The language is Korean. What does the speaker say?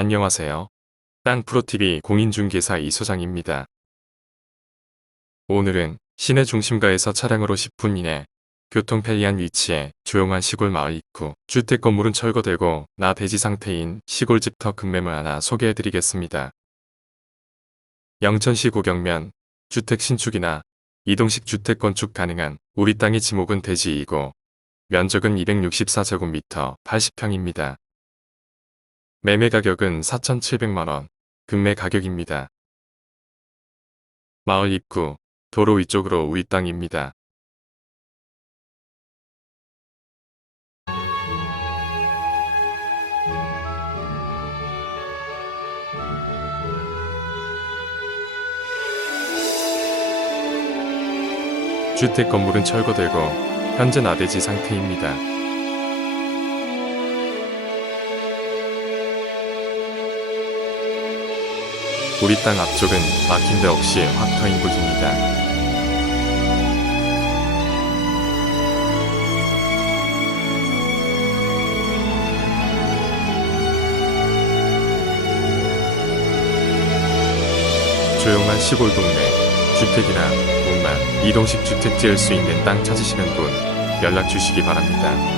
안녕하세요. 땅프로TV 공인중개사 이소장입니다. 오늘은 시내 중심가에서 차량으로 10분 이내 교통 편리한 위치에 조용한 시골 마을 입구 주택 건물은 철거되고 나대지 상태인 시골집 터 급매물 하나 소개해드리겠습니다. 영천시 고경면 주택 신축이나 이동식 주택 건축 가능한 우리 땅의 지목은 대지이고 면적은 264제곱미터 80평입니다. 매매 가격은 4,700만원, 금매 가격입니다. 마을 입구, 도로 위쪽으로 우리 땅입니다. 주택 건물은 철거되고 현재 나대지 상태입니다. 우리 땅 앞쪽은 막힌 데 없이 확 트인 곳입니다. 조용한 시골 동네 주택이나 공만 이동식 주택 지을 수 있는 땅 찾으시는 분 연락 주시기 바랍니다.